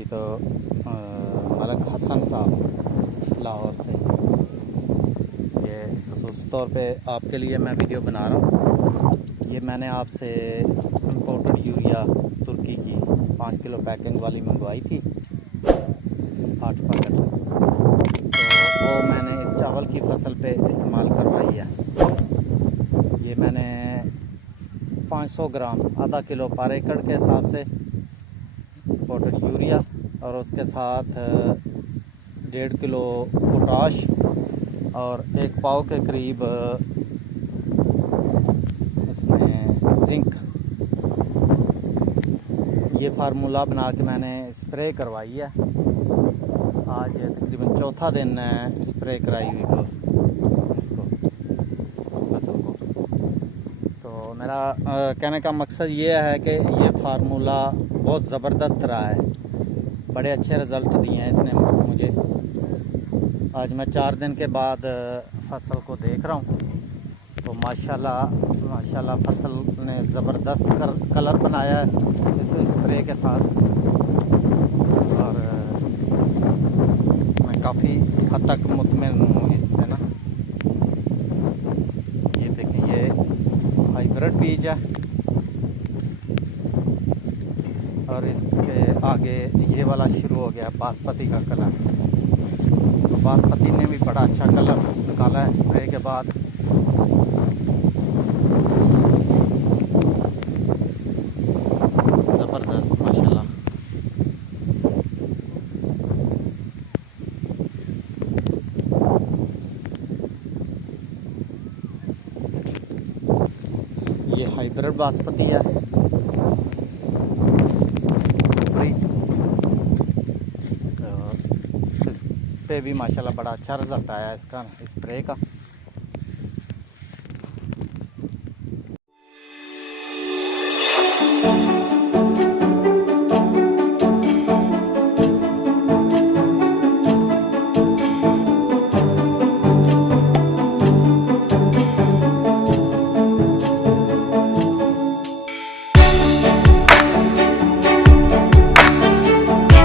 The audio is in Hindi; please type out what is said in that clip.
जी, तो मलक हसन साहब लाहौर से, ये ख़ुसूस तौर पे आपके लिए मैं वीडियो बना रहा हूँ। ये मैंने आपसे इम्पोर्टेड यूरिया तुर्की की 5 किलो पैकिंग वाली मंगवाई थी, 8 पैकेट। तो वो मैंने इस चावल की फसल पे इस्तेमाल करवाई है। ये मैंने 500 ग्राम, आधा किलो पर एकड़ के हिसाब से इम्पोर्टेड यूरिया और उसके साथ 1.5 किलो पोटाश और 1 पाव के करीब इसमें जिंक, ये फार्मूला बना के मैंने स्प्रे करवाई है। आज तकरीबन चौथा दिन स्प्रे कराई हुई इसको फसल को। तो मेरा कहने का मकसद ये है कि ये फार्मूला बहुत ज़बरदस्त रहा है, बड़े अच्छे रिज़ल्ट दिए हैं इसने मुझे। आज मैं 4 दिन के बाद फसल को देख रहा हूँ, तो माशाल्लाह फसल ने ज़बरदस्त कलर बनाया है इस स्प्रे के साथ। और मैं काफ़ी हद तक मुतमिन हूँ इससे ना। ये देखें, ये हाइब्रिड बीज है और इसके आगे ये वाला शुरू हो गया बासमती का कलर। तो बासमती ने भी बड़ा अच्छा कलर निकाला है स्प्रे के बाद। ज़बरदस्त माशाल्लाह। ये हाइब्रिड बासमती है, पे भी माशाल्लाह बड़ा अच्छा रिज़ल्ट आया इसका स्प्रे का।